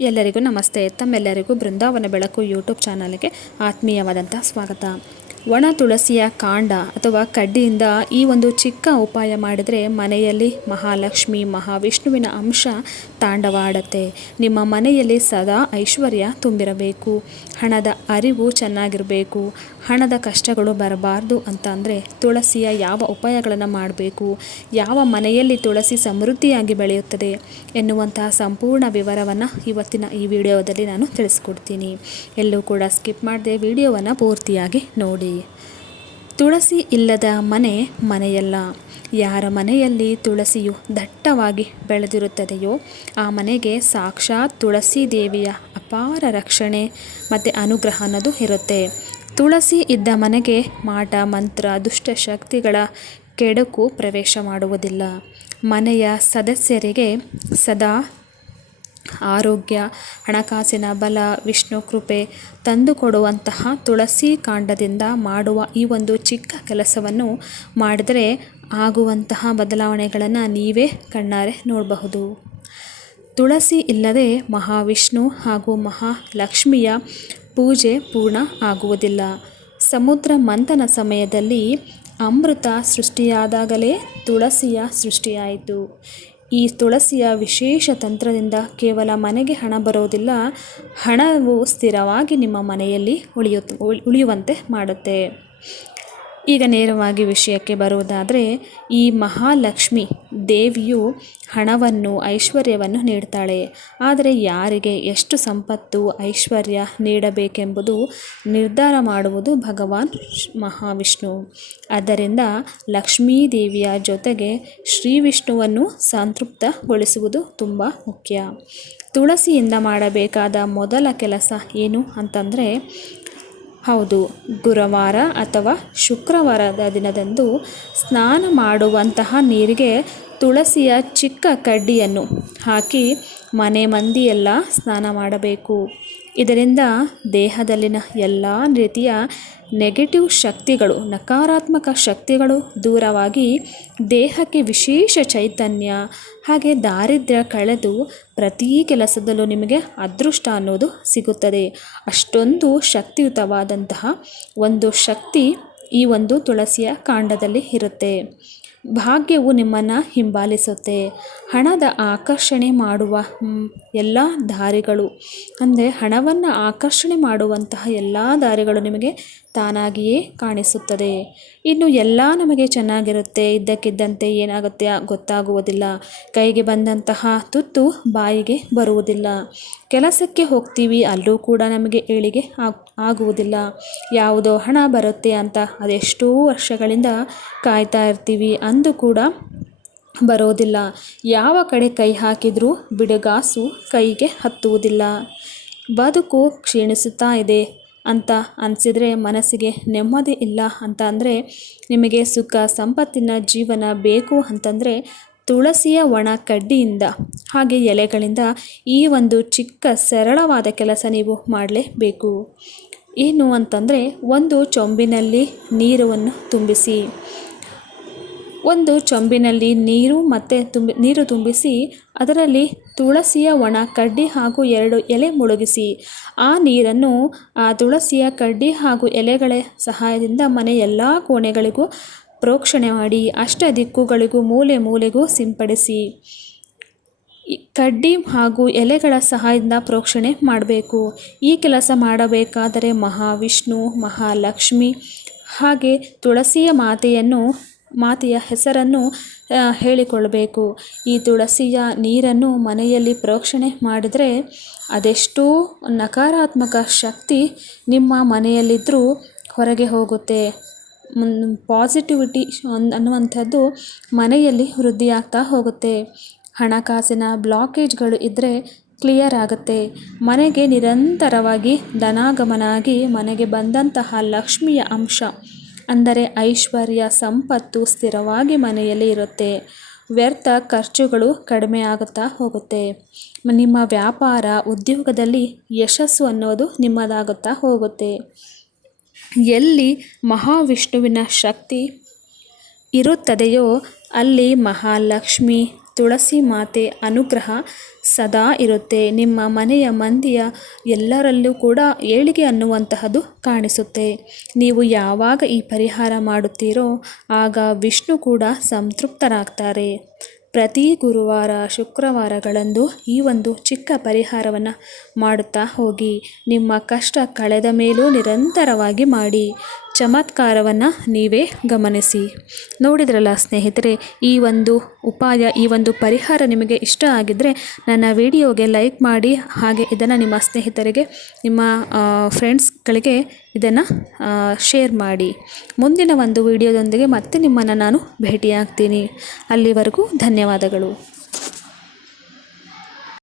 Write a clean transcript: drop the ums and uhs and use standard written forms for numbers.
ಎಲ್ಲರಿಗೂ ನಮಸ್ತೆ. ತಮ್ಮೆಲ್ಲರಿಗೂ ಬೃಂದಾವನ ಬೆಳಕು ಯೂಟ್ಯೂಬ್ ಚಾನಲ್ಗೆ ಆತ್ಮೀಯವಾದಂಥ ಸ್ವಾಗತ. ಒಣ ತುಳಸಿಯ ಕಾಂಡ ಅಥವಾ ಕಡ್ಡಿಯಿಂದ ಈ ಒಂದು ಚಿಕ್ಕ ಉಪಾಯ ಮಾಡಿದರೆ ಮನೆಯಲ್ಲಿ ಮಹಾಲಕ್ಷ್ಮಿ ಮಹಾವಿಷ್ಣುವಿನ ಅಂಶ ತಾಂಡವಾಡುತ್ತೆ. ನಿಮ್ಮ ಮನೆಯಲ್ಲಿ ಸದಾ ಐಶ್ವರ್ಯ ತುಂಬಿರಬೇಕು, ಹಣದ ಅರಿವು ಚೆನ್ನಾಗಿರಬೇಕು, ಹಣದ ಕಷ್ಟಗಳು ಬರಬಾರ್ದು ಅಂತ ಅಂದರೆ ತುಳಸಿಯ ಯಾವ ಉಪಾಯಗಳನ್ನು ಮಾಡಬೇಕು, ಯಾವ ಮನೆಯಲ್ಲಿ ತುಳಸಿ ಸಮೃದ್ಧಿಯಾಗಿ ಬೆಳೆಯುತ್ತದೆ ಎನ್ನುವಂತಹ ಸಂಪೂರ್ಣ ವಿವರವನ್ನು ಇವತ್ತಿನ ಈ ವಿಡಿಯೋದಲ್ಲಿ ನಾನು ತಿಳಿಸ್ಕೊಡ್ತೀನಿ. ಎಲ್ಲೂ ಕೂಡ ಸ್ಕಿಪ್ ಮಾಡದೆ ವಿಡಿಯೋವನ್ನು ಪೂರ್ತಿಯಾಗಿ ನೋಡಿ. ತುಳಸಿ ಇಲ್ಲದ ಮನೆ ಮನೆಯಲ್ಲ. ಯಾರ ಮನೆಯಲ್ಲಿ ತುಳಸಿಯು ದಟ್ಟವಾಗಿ ಬೆಳೆದಿರುತ್ತದೆಯೋ ಆ ಮನೆಗೆ ಸಾಕ್ಷಾತ್ ತುಳಸಿ ದೇವಿಯ ಅಪಾರ ರಕ್ಷಣೆ ಮತ್ತು ಅನುಗ್ರಹ ಅನ್ನೋದು ಇರುತ್ತೆ. ತುಳಸಿ ಇದ್ದ ಮನೆಗೆ ಮಾಟ ಮಂತ್ರ ದುಷ್ಟಶಕ್ತಿಗಳ ಕೆಡುಕು ಪ್ರವೇಶ ಮಾಡುವುದಿಲ್ಲ. ಮನೆಯ ಸದಸ್ಯರಿಗೆ ಸದಾ ಆರೋಗ್ಯ, ಹಣಕಾಸಿನ ಬಲ, ವಿಷ್ಣು ಕೃಪೆ ತಂದುಕೊಡುವಂತಹ ತುಳಸಿ ಕಾಂಡದಿಂದ ಮಾಡುವ ಈ ಒಂದು ಚಿಕ್ಕ ಕೆಲಸವನ್ನು ಮಾಡಿದರೆ ಆಗುವಂತಹ ಬದಲಾವಣೆಗಳನ್ನು ನೀವೇ ಕಣ್ಣಾರೆ ನೋಡಬಹುದು. ತುಳಸಿ ಇಲ್ಲದೆ ಮಹಾವಿಷ್ಣು ಹಾಗೂ ಮಹಾಲಕ್ಷ್ಮಿಯ ಪೂಜೆ ಪೂರ್ಣ ಆಗುವುದಿಲ್ಲ. ಸಮುದ್ರ ಮಂಥನ ಸಮಯದಲ್ಲಿ ಅಮೃತ ಸೃಷ್ಟಿಯಾದಾಗಲೇ ತುಳಸಿಯ ಸೃಷ್ಟಿಯಾಯಿತು. ಈ ತುಳಸಿಯ ವಿಶೇಷ ತಂತ್ರದಿಂದ ಕೇವಲ ಮನೆಗೆ ಹಣ ಬರೋದಿಲ್ಲ, ಹಣವು ಸ್ಥಿರವಾಗಿ ನಿಮ್ಮ ಮನೆಯಲ್ಲಿ ಉಳಿಯುವಂತೆ ಮಾಡುತ್ತೆ. ಈಗ ನೇರವಾಗಿ ವಿಷಯಕ್ಕೆ ಬರುವುದಾದರೆ, ಈ ಮಹಾಲಕ್ಷ್ಮಿ ದೇವಿಯು ಹಣವನ್ನು ಐಶ್ವರ್ಯವನ್ನು ನೀಡ್ತಾಳೆ. ಆದರೆ ಯಾರಿಗೆ ಎಷ್ಟು ಸಂಪತ್ತು ಐಶ್ವರ್ಯ ನೀಡಬೇಕೆಂಬುದು ನಿರ್ಧಾರ ಮಾಡುವುದು ಭಗವಾನ್ ಮಹಾವಿಷ್ಣು. ಆದ್ದರಿಂದ ಲಕ್ಷ್ಮೀ ದೇವಿಯ ಜೊತೆಗೆ ಶ್ರೀ ವಿಷ್ಣುವನ್ನು ಸಂತೃಪ್ತಗೊಳಿಸುವುದು ತುಂಬ ಮುಖ್ಯ. ತುಳಸಿಯಿಂದ ಮಾಡಬೇಕಾದ ಮೊದಲ ಕೆಲಸ ಏನು ಅಂತಂದರೆ, ಹೌದು, ಗುರುವಾರ ಅಥವಾ ಶುಕ್ರವಾರದ ದಿನದಂದು ಸ್ನಾನ ಮಾಡುವಂತಹ ನೀರಿಗೆ ತುಳಸಿಯ ಚಿಕ್ಕ ಕಡ್ಡಿಯನ್ನು ಹಾಕಿ ಮನೆ ಮಂದಿಯೆಲ್ಲ ಸ್ನಾನ ಮಾಡಬೇಕು. ಇದರಿಂದ ದೇಹದಲ್ಲಿನ ಎಲ್ಲ ರೀತಿಯ ನೆಗೆಟಿವ್ ಶಕ್ತಿಗಳು, ನಕಾರಾತ್ಮಕ ಶಕ್ತಿಗಳು ದೂರವಾಗಿ ದೇಹಕ್ಕೆ ವಿಶೇಷ ಚೈತನ್ಯ ಹಾಗೆ ದಾರಿದ್ರ್ಯ ಕಳೆದು ಪ್ರತಿ ಕೆಲಸದಲ್ಲೂ ನಿಮಗೆ ಅದೃಷ್ಟ ಅನ್ನೋದು ಸಿಗುತ್ತದೆ. ಅಷ್ಟೊಂದು ಶಕ್ತಿಯುತವಾದಂತಹ ಒಂದು ಶಕ್ತಿ ಈ ಒಂದು ತುಳಸಿಯ ಕಾಂಡದಲ್ಲಿ ಇರುತ್ತೆ. ಭಾಗ್ಯವು ನಿಮ್ಮನ್ನು ಹಿಂಬಾಲಿಸುತ್ತೆ. ಹಣದ ಆಕರ್ಷಣೆ ಮಾಡುವ ಎಲ್ಲ ದಾರಿಗಳು ಅಂದರೆ ಹಣವನ್ನು ಆಕರ್ಷಣೆ ಮಾಡುವಂತಹ ಎಲ್ಲ ದಾರಿಗಳು ನಿಮಗೆ ತಾನಾಗಿಯೇ ಕಾಣಿಸುತ್ತದೆ. ಇನ್ನು ಎಲ್ಲ ನಮಗೆ ಚೆನ್ನಾಗಿರುತ್ತೆ, ಇದ್ದಕ್ಕಿದ್ದಂತೆ ಏನಾಗುತ್ತೆ ಗೊತ್ತಾಗುವುದಿಲ್ಲ. ಕೈಗೆ ಬಂದಂತಹ ತುತ್ತು ಬಾಯಿಗೆ ಬರುವುದಿಲ್ಲ. ಕೆಲಸಕ್ಕೆ ಹೋಗ್ತೀವಿ, ಅಲ್ಲೂ ಕೂಡ ನಮಗೆ ಏಳಿಗೆ ಆಗುವುದಿಲ್ಲ. ಯಾವುದೋ ಹಣ ಬರುತ್ತೆ ಅಂತ ಅದೆಷ್ಟೋ ವರ್ಷಗಳಿಂದ ಕಾಯ್ತಾ ಇರ್ತೀವಿ, ಅಂದು ಕೂಡ ಬರೋದಿಲ್ಲ. ಯಾವ ಕಡೆ ಕೈ ಹಾಕಿದರೂ ಬಿಡುಗಾಸು ಕೈಗೆ ಹತ್ತುವುದಿಲ್ಲ. ಬದುಕು ಕ್ಷೀಣಿಸುತ್ತಾ ಇದೆ ಅಂತ ಅನಿಸಿದರೆ, ಮನಸ್ಸಿಗೆ ನೆಮ್ಮದಿ ಇಲ್ಲ ಅಂತ ಅಂದರೆ, ನಿಮಗೆ ಸುಖ ಸಂಪತ್ತಿನ ಜೀವನ ಬೇಕು ಅಂತಂದರೆ ತುಳಸಿಯ ಒಣ ಕಡ್ಡಿಯಿಂದ ಹಾಗೆ ಎಲೆಗಳಿಂದ ಈ ಒಂದು ಚಿಕ್ಕ ಸರಳವಾದ ಕೆಲಸ ನೀವು ಮಾಡಲೇಬೇಕು. ಏನು ಅಂತಂದರೆ, ಒಂದು ಚೊಂಬಿನಲ್ಲಿ ನೀರನ್ನು ತುಂಬಿಸಿ, ಒಂದು ಚೊಂಬಿನಲ್ಲಿ ನೀರು ತುಂಬಿಸಿ ಅದರಲ್ಲಿ ತುಳಸಿಯ ಒಣ ಕಡ್ಡಿ ಹಾಗೂ 2 ಎಲೆ ಮುಳುಗಿಸಿ ಆ ನೀರನ್ನು ಆ ತುಳಸಿಯ ಕಡ್ಡಿ ಹಾಗೂ ಎಲೆಗಳ ಸಹಾಯದಿಂದ ಮನೆ ಎಲ್ಲ ಕೋಣೆಗಳಿಗೂ ಪ್ರೋಕ್ಷಣೆ ಮಾಡಿ, ಅಷ್ಟ ದಿಕ್ಕುಗಳಿಗೂ ಮೂಲೆ ಮೂಲೆಗೂ ಸಿಂಪಡಿಸಿ. ಕಡ್ಡಿ ಹಾಗೂ ಎಲೆಗಳ ಸಹಾಯದಿಂದ ಪ್ರೋಕ್ಷಣೆ ಮಾಡಬೇಕು. ಈ ಕೆಲಸ ಮಾಡಬೇಕಾದರೆ ಮಹಾವಿಷ್ಣು ಮಹಾಲಕ್ಷ್ಮಿ ಹಾಗೆ ತುಳಸಿಯ ಮಾತೆಯ ಹೆಸರನ್ನು ಹೇಳಿಕೊಳ್ಳಬೇಕು. ಈ ತುಳಸಿಯ ನೀರನ್ನು ಮನೆಯಲ್ಲಿ ಪ್ರೋಕ್ಷಣೆ ಮಾಡಿದರೆ ಅದೆಷ್ಟೋ ನಕಾರಾತ್ಮಕ ಶಕ್ತಿ ನಿಮ್ಮ ಮನೆಯಲ್ಲಿದ್ದರೂ ಹೊರಗೆ ಹೋಗುತ್ತೆ. ಪಾಸಿಟಿವಿಟಿ ಅನ್ನುವಂಥದ್ದು ಮನೆಯಲ್ಲಿ ವೃದ್ಧಿಯಾಗ್ತಾ ಹೋಗುತ್ತೆ. ಹಣಕಾಸಿನ ಬ್ಲಾಕೇಜ್ಗಳು ಇದ್ದರೆ ಕ್ಲಿಯರ್ ಆಗುತ್ತೆ. ಮನೆಗೆ ನಿರಂತರವಾಗಿ ಧನಾಗಮನ ಆಗಿ ಮನೆಗೆ ಬಂದಂತಹ ಲಕ್ಷ್ಮಿಯ ಅಂಶ ಅಂದರೆ ಐಶ್ವರ್ಯ ಸಂಪತ್ತು ಸ್ಥಿರವಾಗಿ ಮನೆಯಲ್ಲಿ ಇರುತ್ತೆ. ವ್ಯರ್ಥ ಖರ್ಚುಗಳು ಕಡಿಮೆ ಆಗುತ್ತಾ ಹೋಗುತ್ತೆ. ನಿಮ್ಮ ವ್ಯಾಪಾರ ಉದ್ಯೋಗದಲ್ಲಿ ಯಶಸ್ಸು ಅನ್ನೋದು ನಿಮ್ಮದಾಗುತ್ತಾ ಹೋಗುತ್ತೆ. ಎಲ್ಲಿ ಮಹಾವಿಷ್ಣುವಿನ ಶಕ್ತಿ ಇರುತ್ತದೆಯೋ ಅಲ್ಲಿ ಮಹಾಲಕ್ಷ್ಮಿ ತುಳಸಿ ಮಾತೆ ಅನುಗ್ರಹ ಸದಾ ಇರುತ್ತೆ. ನಿಮ್ಮ ಮನೆಯ ಮಂದಿಯ ಎಲ್ಲರಲ್ಲೂ ಕೂಡ ಏಳಿಗೆ ಅನ್ನುವಂತಹದ್ದು ಕಾಣಿಸುತ್ತೆ. ನೀವು ಯಾವಾಗ ಈ ಪರಿಹಾರ ಮಾಡುತ್ತೀರೋ ಆಗ ವಿಷ್ಣು ಕೂಡ ಸಂತೃಪ್ತರಾಗ್ತಾರೆ. ಪ್ರತಿ ಗುರುವಾರ ಶುಕ್ರವಾರಗಳಂದು ಈ ಒಂದು ಚಿಕ್ಕ ಪರಿಹಾರವನ್ನು ಮಾಡುತ್ತಾ ಹೋಗಿ. ನಿಮ್ಮ ಕಷ್ಟ ಕಳೆದ ಮೇಲೂ ನಿರಂತರವಾಗಿ ಮಾಡಿ. ಚಮತ್ಕಾರವನ್ನು ನೀವೇ ಗಮನಿಸಿ. ನೋಡಿದ್ರಲ್ಲ ಸ್ನೇಹಿತರೆ, ಈ ಒಂದು ಉಪಾಯ, ಈ ಒಂದು ಪರಿಹಾರ ನಿಮಗೆ ಇಷ್ಟ ಆಗಿದ್ದರೆ ನನ್ನ ವಿಡಿಯೋಗೆ ಲೈಕ್ ಮಾಡಿ. ಹಾಗೆ ಇದನ್ನು ನಿಮ್ಮ ಸ್ನೇಹಿತರಿಗೆ, ನಿಮ್ಮ ಫ್ರೆಂಡ್ಸ್ಗಳಿಗೆ ಇದನ್ನು ಶೇರ್ ಮಾಡಿ. ಮುಂದಿನ ಒಂದು ವಿಡಿಯೋದೊಂದಿಗೆ ಮತ್ತೆ ನಿಮ್ಮನ್ನು ನಾನು ಭೇಟಿಯಾಗ್ತೀನಿ. ಅಲ್ಲಿವರೆಗೂ ಧನ್ಯವಾದಗಳು.